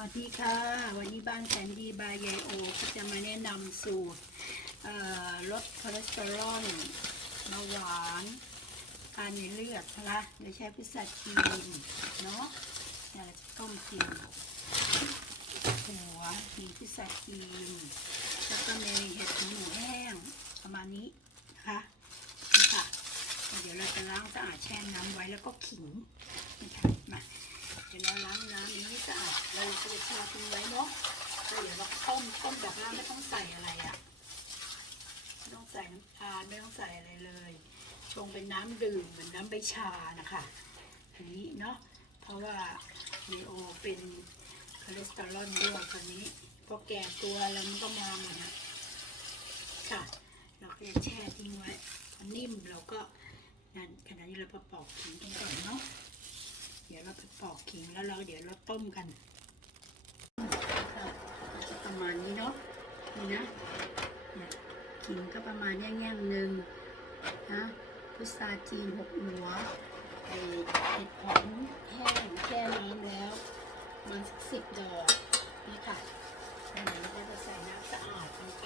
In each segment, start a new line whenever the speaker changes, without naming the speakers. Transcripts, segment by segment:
วัสดีค่ะ วันนี้บ้านแสนดีบายายโอก็จะมาแนะนำสูตรลดคอเลสเตอรอลเบาหวานการในเลือดนะคะโดยใช้พิซซ่าจีนเนาะเดี๋ยาจะต้มกินหัวมีพิซซ่าจีนแล้วก็มีเห็ดหูหนูแห้งประมาณนี้นะคะนี่ค่ะ เดี๋ยวเราจะล้างสะอาดแช่น้ำไว้แล้วก็ขิงนี่ค่ะมา เดี๋ยวล้างน้ำนี้สะอาดเราก็จะแช่ทิ้งไว้เนาะแล้วเดี๋ยวเราต้มต้มแบบน้ำไม่ต้องใส่อะไรอะ่ะไม่ต้องใส่น้ำตาลไม่ต้องใส่อะไรเลย ชงเป็นน้ำดื่มเหมือนน้ำใบชานะคะอันนี้เนาะเพราะว่าเนโอเป็นคอเลสเตอรอลด้วยตอนนี้พอแก่ตัวแล้วมันก็มาหมดนะค่ะ เราก็จะแช่ทิ้งไว้นิ่มเราก็นั่นขณะนี้เราประปอกทิ้งกันก่อนเนาะ เดี๋ยวเราไปปอกขิงแล้วเราเดี๋ยวเราต้มกันประมาณนี้เนาะนี่นะเนี่ยขิงก็ประมาณแง่งๆหนึ่งนะพุทราจีนหกหัวไอเห็ดหอมแห้งแช่น้ำแล้วมันสักสิบดอกนี่ค่ะแล้วเดี๋ยวเราก็จะใส่น้ำสะอาดลงไป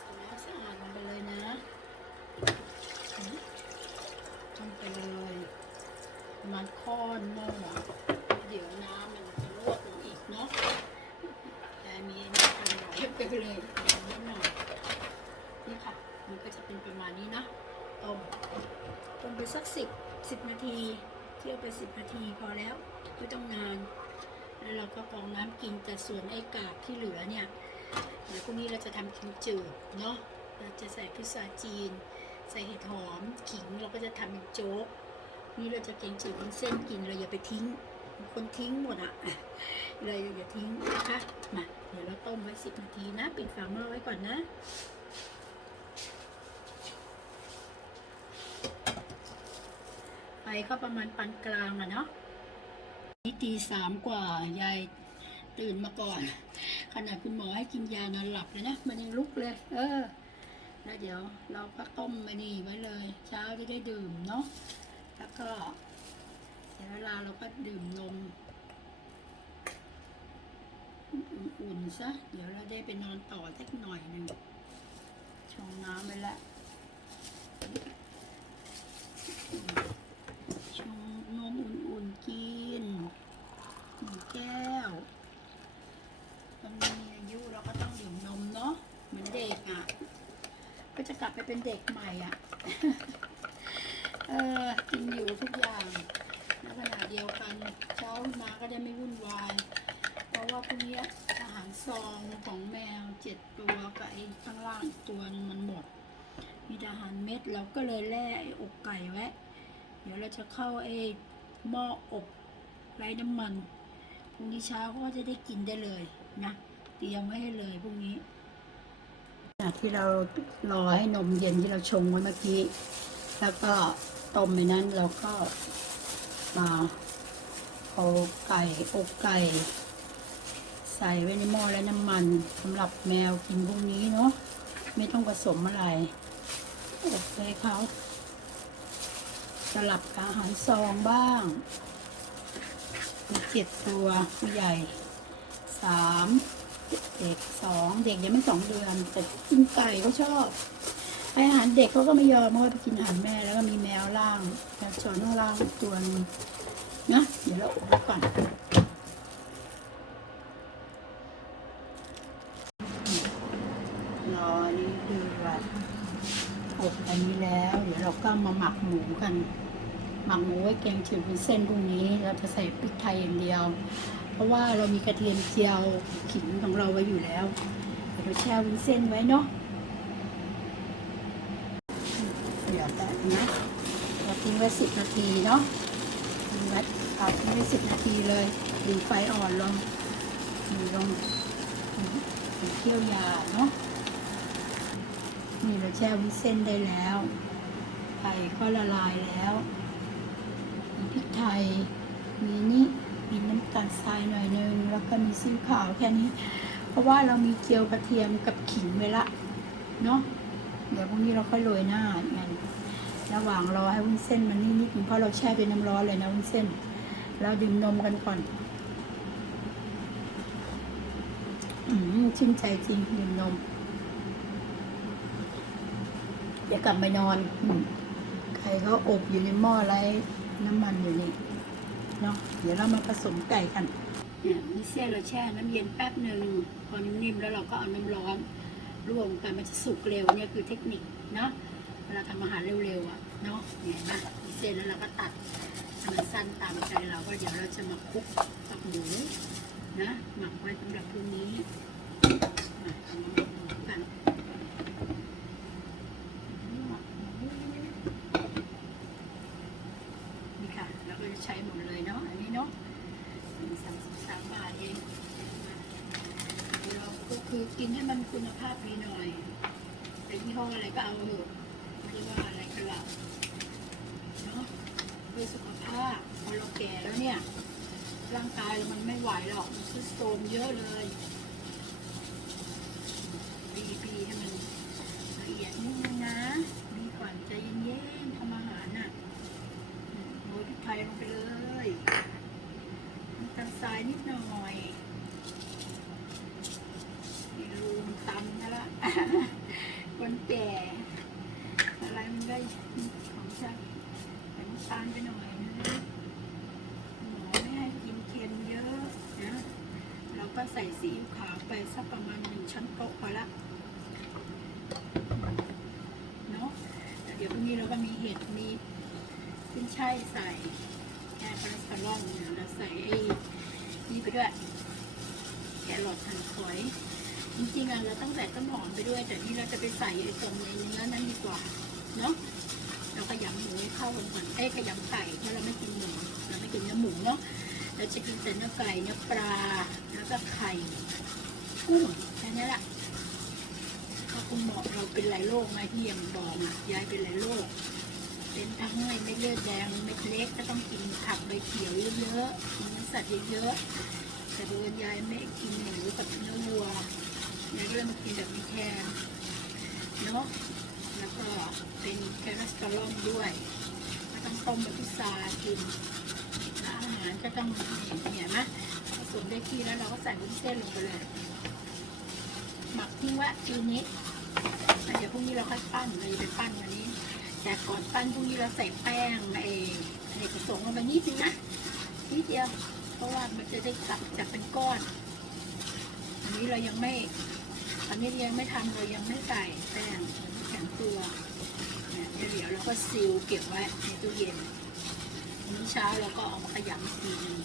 ใส่น้ำสะอาดลงไปเลยนะลงไปเลย มาค้อนหม้อเดี๋ยวน้ำมันจะลวกลงอีกเนาะแต่มีน้ำมันไหลไปเลยนิดหน่อยนี่ค่ะ มันก็จะเป็นประมาณนี้นะต้มต้มไปสักสิบสิบนาทีเคี่ยวไปสิบนาทีพอแล้วไม่ต้องนาน แล้วเราก็กรองน้ำกินแต่ส่วนไอ้กากที่เหลือเนี่ยเดี๋ยวพรุ่งนี้เราจะทำกิมจืดเนาะเราจะใส่พิซซ่าจีน ใส่เห็ดหอมขิงเราก็จะทำเป็นโจ๊ก นี่เราจะเก่งจืดเป็นเส้นกินเราอย่าไปทิ้งบางคนทิ้งหมดอะเลยอย่าทิ้งนะคะมาเดี๋ยวเราต้มไว้สิบนาทีนะ ปิดฝาหม้อไว้ก่อนนะไฟก็ประมาณปานกลางอะเนาะนี่ตีสามกว่ายายตื่นมาก่อน ขนาดคุณหมอให้กินยานอนหลับเลยนะ มันยังลุกเลย เออ แล้วเดี๋ยวเราก็ต้มมานี่ไว้เลย เช้าจะได้ดื่มเนาะ แล้วก็เสียเวลาเราก็ดื่มนมอุ่นๆซะ เดี๋ยวเราได้ไปนอนต่อสักหน่อยหนึ่งชงน้ำไปละชงนมอุ่นๆกินหนึ่งแก้วตอนมีอายุเราก็ต้องดื่มนมเนาะเหมือนเด็กอะ ก็จะกลับไปเป็นเด็กใหม่อะ เออกินอยู่ทุกอย่างในขณะเดียวกันเช้ามาก็จะไม่วุ่นวาย เพราะว่าพรุ่งนี้อาหารซองของแมวเจ็ดตัวกับไอ้ข้างล่างอีกตัวนึงมันหมด มีอาหารเม็ดเราก็เลยแล่ไอ้อกไก่ไว้เดี๋ยวเราจะเข้าไอ้หม้ออบไร้น้ำมันพรุ่งนี้เช้าก็จะได้กินได้เลยนะเตรียมไว้ให้เลยพรุ่งนี้ที่เรารอให้นมเย็นที่เราชงไว้เมื่อกี้ แล้วก็ ต้มไปนั้นเราก็มาเอาไก่อกไก่ ใส่ไว้ในหม้อและน้ำมันสำหรับแมวกินพวกนี้เนาะไม่ต้องผสมอะไรอบเลยเขาสลับกับอาหารซองบ้างมีเจ็ดตัวผู้ใหญ่สามเด็กสองเด็กยังไม่สองเดือน แต่กินไก่ก็ชอบ ให้อาหารเด็กเขาก็ไม่ยอมเพราะว่าไปกินอาหารแม่แล้วก็มีแมวล่างแมวจอนข้างล่างตัวนึงนะเดี๋ยวเราอบก่อนรอนี่เดือดอบอันนี้แล้ว เดี๋ยวเราก็มาหมักหมูกันหมักหมูไว้แกงจืดเป็นเส้นพรุ่งนี้ เราจะใส่พริกไทยอย่างเดียว เพราะว่าเรามีกระเทียมเจียวขิงของเราไว้อยู่แล้ว เดี๋ยวเราแช่วุ้นเส้นไว้เนาะ เดี๋ยวแต่นะเราทิ้งไว้สิบนาทีเนาะทิ้งไว้เอาทิ้งไว้สิบนาทีเลยดูไฟอ่อนลงดูลงเคี่ยวยาเนาะนี่เราแช่วุ้นเส้นได้แล้วไข่ก็ละลายแล้วมีพริกไทยมีนี่มีน้ำตาลทรายหน่อยนึงแล้วก็มีซีอิ๊วขาวแค่นี้ เพราะว่าเรามีเจียวกระเทียมกับขิงไว้ละเนาะ เดี๋ยวพรุ่งนี้เราค่อยโรยหน้ากันระหว่างรอให้วุ้นเส้นมันนิ่มๆเพราะเราแช่ด้วยน้ำร้อนเลยนะวุ้นเส้น เราดื่มนมกันก่อน อืมชื่นใจจริงดื่มนมเดี๋ยวกลับไปนอนไก่ก็อบอยู่ในหม้อไร้น้ำมันอยู่นี่เนาะเดี๋ยวเรามาผสมไก่กันเนี่เส้นเราแช่น้ำเย็นแป๊บหนึ่งพอนิ่มๆแล้วเราก็เอาน้ำร้อน รวมกันมันจะสุกเร็วเนี่ยคือเทคนิคเนาะเวลาทำอาหารเร็วๆอะเนาะเนี่ยนะมีเส้นแล้วเราก็ตัดมันสั้นตามใจเราก็เดี๋ยวเราจะมาคลุกกับหมูนะหมักไว้สำหรับพรุ่งนี้ค่ะ เราก็จะใช้หมดเลยเนาะ อันนี้เนาะสามสิบสามบาทเองเราือกินให้มันคุณภาพดีหน่อยแต่ยี่ห้ออะไรก็เอาเถอะไม่ว่าอะไรก็แล้วเนาะเพื่อสุขภาพพอเราแก่แล้วเนี่ย ร่างกายเรามันไม่ไหวหรอกมันซุดโทรมเยอะเลยบีบีให้มันละเอียดนิดนึงนะบีก่อนใจเย็นๆทำอาหารน่ะ โรยพริกไทยลงไปเลยน้ำตาลทรายนิดหน่อยนี่รูมนตันนะละ คนแก่ อะไรมันได้ของฉันเป็นน้ำตาลไปหน่อยนะหมอไม่ให้กินเค็มเยอะนะเรา ก็ใส่ซีขาวไปสักประมาณหนึ่งช้อนโต๊ะพอละเนาะแล้วเดี๋ยวพรุ่งนี้เราก็มีเห็ดมีขึ้นช่ายใส่แคคอเลสเตอรอลเนี่ยแล้วใส่ไอ้นี่ไปด้วยแครอทหั่นฝอยจริงๆอะเราต้องใส่ต้นหอมไปด้วย แต่นี่เราจะไปใส่ไอ้ตรงในเนื้อนั้นดีกว่าเนาะเราขยำหมูให้เข้ากันก่อนเอ้ยขยำไก่เพราะเราไม่กินหมูเราไม่กินเนื้อหมูเนาะ เราจะกินแต่เนื้อไก่เนื้อปลาแล้วก็ไข่กุ้งแค่นี้แหละเพราคุณหมอเราเป็นหลายโรคมาที่ยังบอกอะยายเป็นหลายโรคเป็นทั้งเม็ดเลือดแดงเม็ดเล็กก็ต้องกินผักใบเขียวเยอะๆกินสัตว์เยอะๆแต่โดนยายไม่กินหมูกับเนื้อวัวยายก็เลยมากินแบบนี้แทนเนาะแล้วก็เป็นแคลสเตอรอลด้วยก็ต้องต้มแบบพิซซ่ากิน แล้วอาหารก็ต้องเนี่ยนะผสมได้ที่แล้วเราก็ใส่วุ้นเส้นลงไปเลย หมักทิ้งไว้คืนนี้เดี๋ยวพรุ่งนี้เราค่อยปั้นเราจะไปปั้นวันนี้ แต่ก่อนปั้นพรุ่งนี้เราใส่แป้งไอ้ไอ้ผสมลงไปนิดนึงนะนิดเดียว เพราะว่ามันจะได้กลับจากเป็นก้อน อันนี้เรายังไม่อันนี้ยังไม่ทำเรายังไม่ใส่แป้งมันแข็งตัวเนี่ยเดี๋ยวเดี๋ยวเราก็ซีลเก็บไว้ในตู้เย็น มื้เช้าเราก็เอามาขยำอีกทีนึง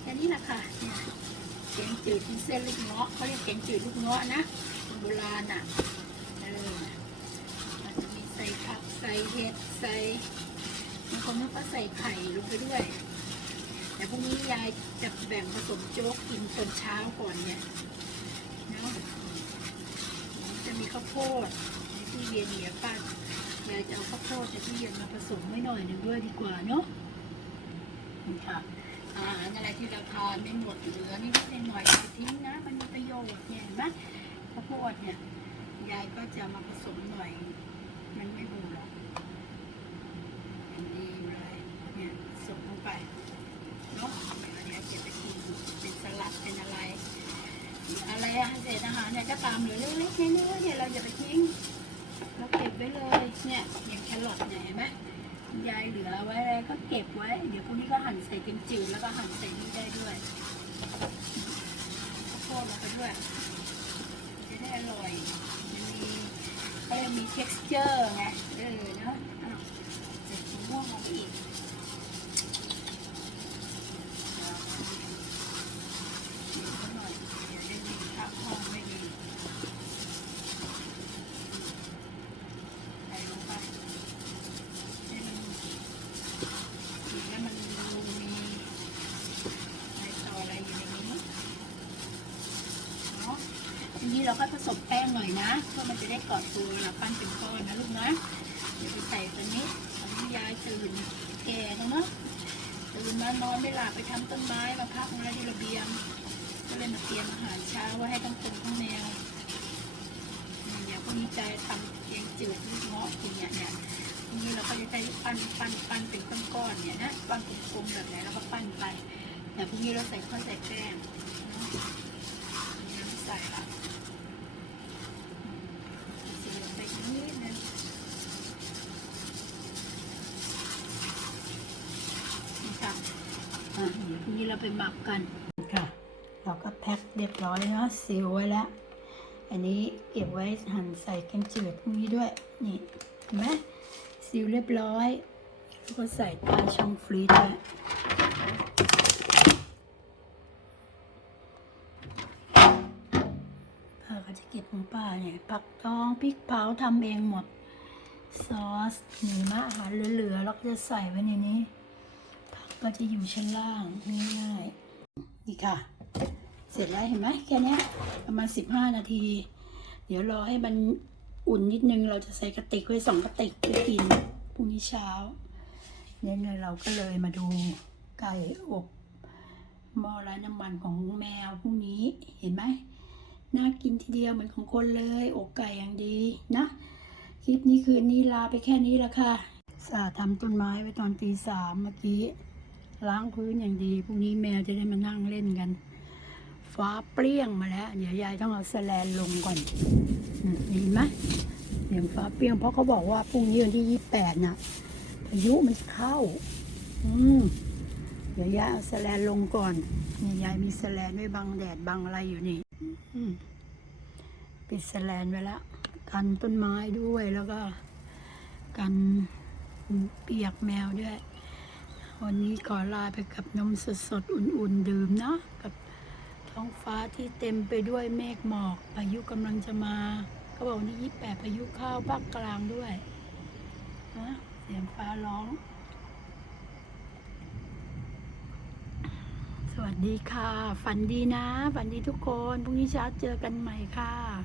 แค่นี้แหละค่ะเนี่ยแกงจืดที่เส้นลูกเงาะเขาเรียกแกงจืดลูกเงาะนะคนโบราณอะเอออาจจะมีใส่ผักใส่เห็ดใส่บางคนก็ใส่ไข่ลงไปด้วย แต่พรุ่งนี้ยายจะแบ่งผสมโจ๊กกินตอนเช้าก่อนเนี่ยเนาะจะมีข้าวโพดนที่เย็นเหนียวปั้นยายจะเอาข้าวโพดจากที่เย็นมาผสมไว้หน่อยหนึ่งด้วยดีกว่าเนาะ ค่ะอาหารอะไรที่เราทานไม่หมดเหลือนี่ก็เป็นหน่อยอย่าทิ้งนะมันมีประโยชน์เนี่ยเห็นไหมข้าวโพดเนี่ยยายก็จะมาผสมหน่อย มันไม่บูดหรอกดีเลยเนี่ยผสมลงไปเนาะเดี๋ยวเดี๋ยวจะไปกินเป็นสลัดเป็นอะไร อะไรอะเศษอาหารเนี่ยก็ตามเหลือเล็กๆน้อยๆเนี่ยเราอย่าไปทิ้งเราเก็บไว้เลยเนี่ยอย่างแครอทเนี่ยเห็นไหม ยายเหลือไว้อะไรก็เก็บไว้ เดี๋ยวพรุ่งนี้ก็หั่นใส่เป็นจืดแล้วก็หั่นใส่นี่ได้ด้วยข้าวโพดลงไปด้วย จะได้อร่อยมันมีเขาเรียกมี texture ไง เออเนาะอ้าวเสร็จมะม่วงลงไปอีกเดี๋ยวสักหน่อยเดี๋ยวได้มีข้าวห้องไม่ดีใส่ลงไปให้มันกินแล้วมันดูมีอะไรต่ออะไรอยู่ในนี้ เนาะทีนี้ เราก็ผสมแป้งหน่อยนะเพื่อมันจะได้เกาะตัวเราปั้นเป็นก้อนนะลูกนะเดี๋ยวไปใส่ตัวนี้ตอนนี้ยายตื่นแก่แล้วเนาะตื่นมานอนไม่หลับไปทำต้นไม้มาพักมาที่ระเบียงก็เลยมาเตรียมอาหารเช้าไว้ให้ทั้งคนทั้งแมวเดี๋ยวพรุ่งนี้จะทำเกียงจืดลูกเงาะกินเนี่ยเนี่ยพรุ่งนี้เราก็จะได้ปั้นปั้นปั้นเป็นก้อนๆเนี่ยนะปั้นกลมๆแบบไหนเราก็ปั้นไปแต่พรุ่งนี้เราใส่ข้าวใส่แป้งเนาะน้ำใสส่ละสีลงไปนิดนึงนี่ค่ะอะเดี๋ยวพรุ่ง นี้เราไปหมักกันค่ะ เราก็แพ็คเรียบร้อยเนาะซีลไว้แล้ว อันนี้เก็บไว้หั่นใส่แกงจืดพวกนี้ด้วย นี่เห็นไหมซีลเรียบร้อยแล้วก็ใส่ใต้ช่องฟรีซไว้ป้าก็จะเก็บของป้าเนี่ยผักตองพริกเผาทำเองหมด ซอสหนีมาอาหารเหลือๆ แล้วก็จะใส่ไว้ในนี้ ก็จะอยู่ชั้นล่างง่ายๆนี่ค่ะ เสร็จแล้วเห็นไหมแค่นี้ประมาณสิบห้านาที เดี๋ยวรอให้มันอุ่นนิดนึงเราจะใส่กระติกไว้สองกระติกไปกินพรุ่งนี้เช้าเนี่ยเลยเราก็เลยมาดูไก่อบหม้อไร้น้ำมันของแมวพรุ่งนี้เห็นไหมน่ากินทีเดียวเหมือนของคนเลยอกไก่อย่างดีนะคลิปนี้คืนนี้ลาไปแค่นี้ละค่ะสาทำต้นไม้ไว้ตอนตีสามเมื่อกี้ ล้างพื้นอย่างดีพรุ่งนี้แมวจะได้มานั่งเล่นกัน ฟ้าเปรี้ยงมาแล้ว เดี๋ยวยายต้องเอาแสแลนลงก่อนมเห็นไหมเดี๋ยวฟ้าเปรี้ยงเพราะเขาบอกว่าพรุ่งนี้วันที่ยี่แปดน่ะพายุมันเข้า อืมเดี๋ยวยายเอาแสแลนลงก่อนนี่ยายมีแสแลนไว้บังแดดบังอะไรอยู่นี่ปิดแสแลนไว้แล้วกันต้นไม้ด้วยแล้วก็กันเปียกแมวด้วย วันนี้ขอลาไปกับนมสดๆอุ่นๆ ดื่มเนาะกับท้องฟ้าที่เต็มไปด้วยเมฆหมอกพายุกำลังจะมาเขาบอกวันที่ยี่แปดพายุเข้าภาคกลางด้วยนะเสียงฟ้าร้อง สวัสดีค่ะ ฝันดีนะ ฝันดีทุกคน พรุ่งนี้เช้าเจอกันใหม่ค่ะ